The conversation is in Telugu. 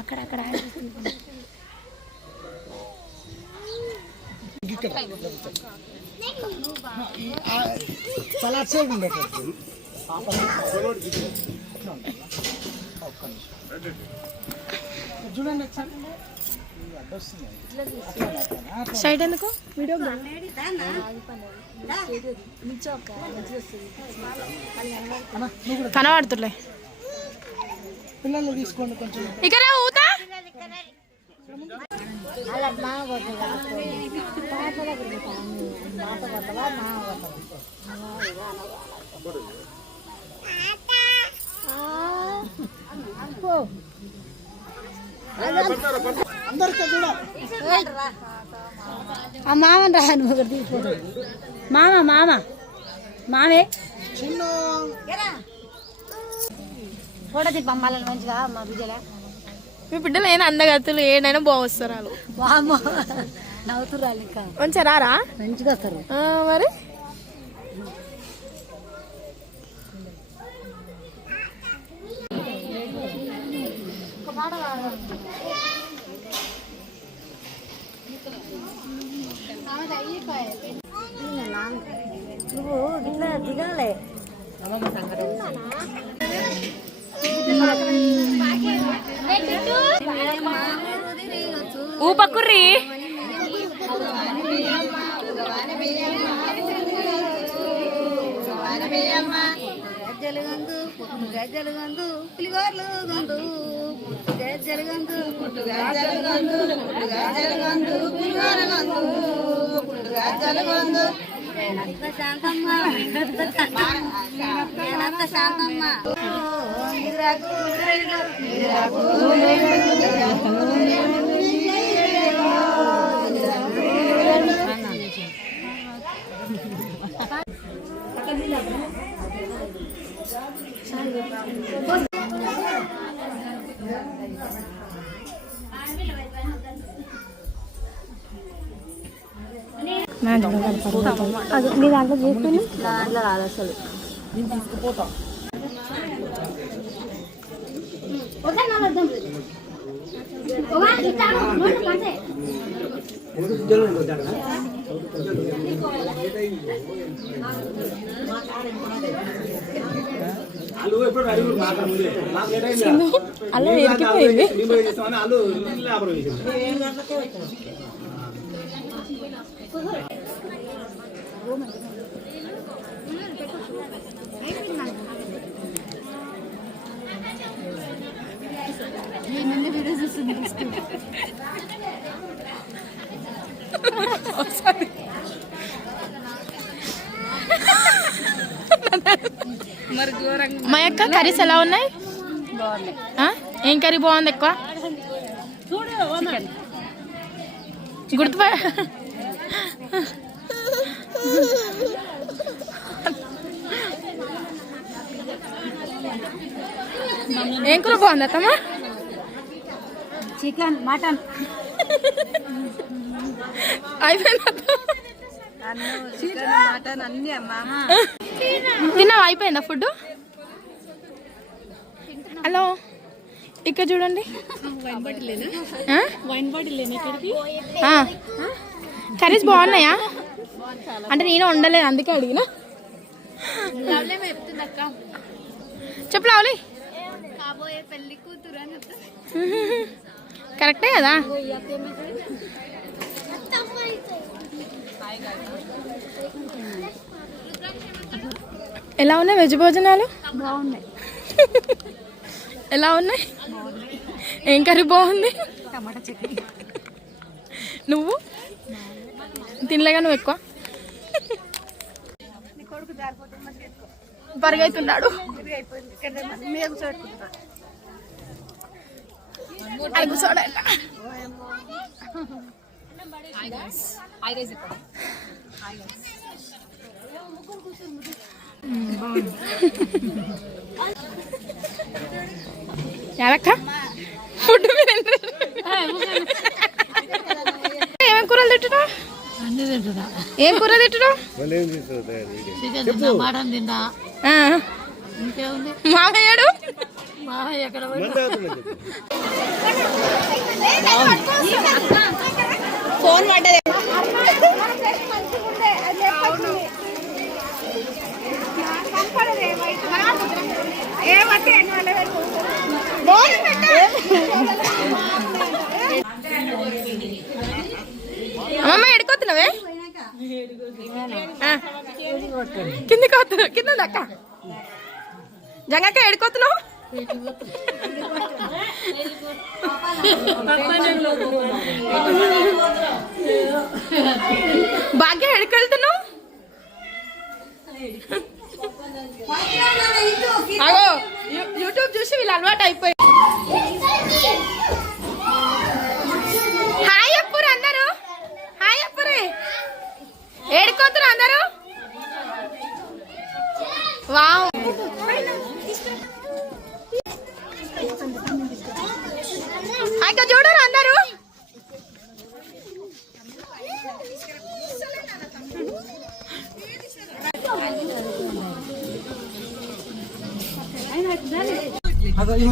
అక్కడ సలాడ్ చేయండి చూడండి సైడ్ ఎందుకు వీడియో కనబడుతులే పిల్లలు తీసుకోండి కొంచెం ఇక్కడ ఊతా మామని రా నువ్వు ఒకటి తీసుకో మామే ఫోటో తిప్పమ్మాలని మంచిగా మా బిడ్డలే మీ బిడ్డలు అయినా అందగతులు ఏడైనా బాగొస్తారు వాళ్ళు బామ్మ నవ్వుతురాలు ఇంకా మంచిగా రారా మంచిగా వస్తారు మరి నువ్వు ఇట్లా దిగాలే ఊపకుర్రి గజ్జలుగందు పుట్టు గజ్జలుగందు పిలిగోర్లు గందు పుట్టు గజ్జలుగందు పుట్టు గజ్జలుగందు పుట్టు గజ్జలుగందు పిలిగోరగందు పుట్టు గజ్జలుగందు నేనంత శాంతమ్మ నేనంత శాంతమ్మ నిరాకు నిరాకు నీ దాంట్లో చేసుకుని దాంట్లో రాదు అసలు నేను తీసుకుపోతా అలా ఎరికిపోయింది మా యొక్క కర్రీస్ ఎలా ఉన్నాయి ఏం కర్రీ బాగుంది ఎక్కువ గుర్తుపో ఏం కూర బాగుంది అత్తమ్మా చికెన్ మటన్ అయిపోయింది చికెన్ మటన్ అన్ని అమ్మా తిన్నావా అయిపోయిందా ఫుడ్ హలో ఇక్కడ చూడండి కర్రీస్ బాగున్నాయా అంటే నేను వండలేదు అందుకే అడిగినా చెప్పు లావలి కరెక్టే కదా ఎలా ఉన్నాయి వెజ్ భోజనాలు బాగున్నాయి ఎలా ఉన్నాయి ఏం కర్రీ బాగుంది టమాటా చట్నీ నువ్వు తినలేగా నువ్వు ఎక్కువ పరిగెత్తున్నాడు ఎలక్క ఫుడ్ ఏమేమి కూరలు తింటున్నావు అన్ని తింటున్నా ఏం కూర తింటున్నావు చికెన్ తిన్నా మటన్ తిన్నా ఇంకేముంది మామయ్యాడు ఎక్కడ ఫోన్ పడ్డది. అమ్మమ్మ ఎడుకోతున్నావే కిందికి వస్తున్నావు కింద అక్క జంగక్క ఎడుకోతున్నావు భాగ్య ఎడుకెళ్తున్నావు అగో యూట్యూబ్ చూసి వీళ్ళు అలవాటు అయిపోయి హాయ్ అప్పురు అందరూ హాయ్ అప్పురు ఏడుకోతురు అందరూ వావ్ అక్క చూడరు అందరూ అదో ఈ